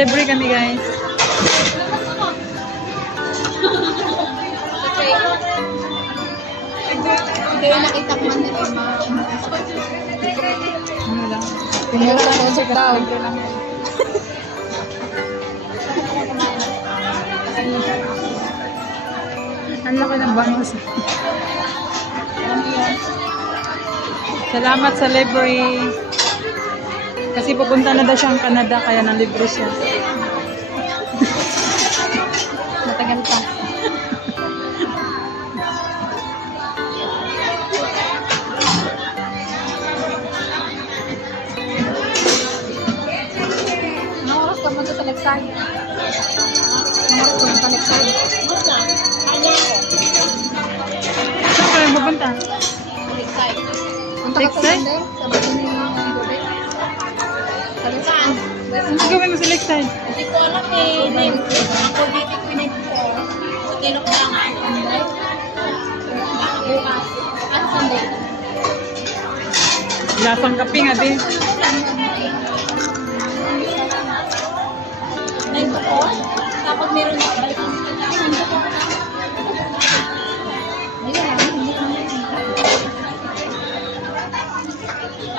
Libre kami, guys. Hindi yung nakita ko man na Ano lang? Pinura lang yung daw. Ang laki ng bangos. Salamat sa libre. Kasi pupunta na daw siyang Canada, kaya nang libre siya. Matagal pa. Anong oras ka punta sa Lexay? Anong oras ka punta sa Lexay? Kanya ako. Saan ka lang pupunta? Lexay. Punta ka sa Lexay? Sunday? Sabi ko ni Gabi. Sabi saan? Ano gawin mo sa Lakeside? Hindi ko alam eh. Ako dito pinit ko. Tilok lang. Bukas. At Sunday. Lasang kape nga din. Nine to four. Tapos meron na balik ang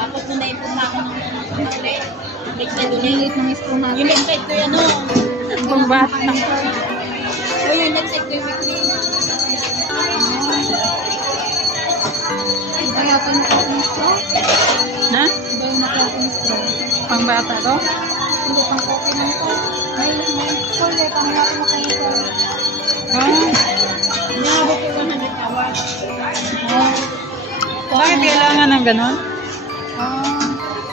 tapos nung naipon na ako ng Lexide ng school natin. Yung Lexide ko yan o. Pang bata. O yung Lexide ko yung weekly. Iba yata yung nakalapin school. Ha? Iba yung nakalapin school. Pang bata to? Hindi pang copy lang ito. May school eh. Pang natin mo kayo ito. Inaabot ko 100 hours. Bakit kailangan ng ganon?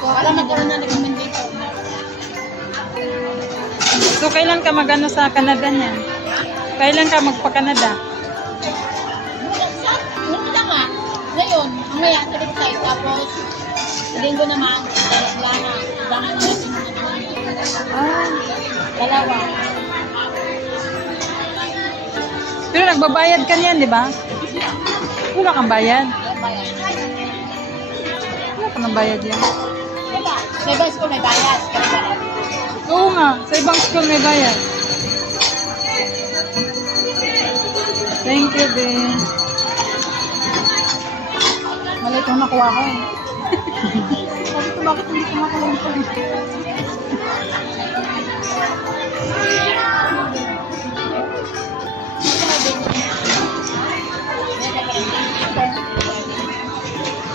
Para magkaroon na recommendation. So, kailan ka mag-ano sa Canada niyan? Kailan ka magpa-Canada? Nung lang ah. Ngayon, mamaya sa website. Tapos, sa linggo naman, Lana. Dahil natin dalawa. Pero nagbabayad ka niyan, di ba? Wala kang bayad. Wala kang bayad yan. Wala. Sa ibang school may bayad. Oo nga, sa ibang school may bayad. Thank you, Ben. Mali itong nakuha ko eh. Sabi ko, bakit hindi ko makuha ito?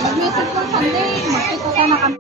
Mag-message ko Sunday. Makita ka na kami.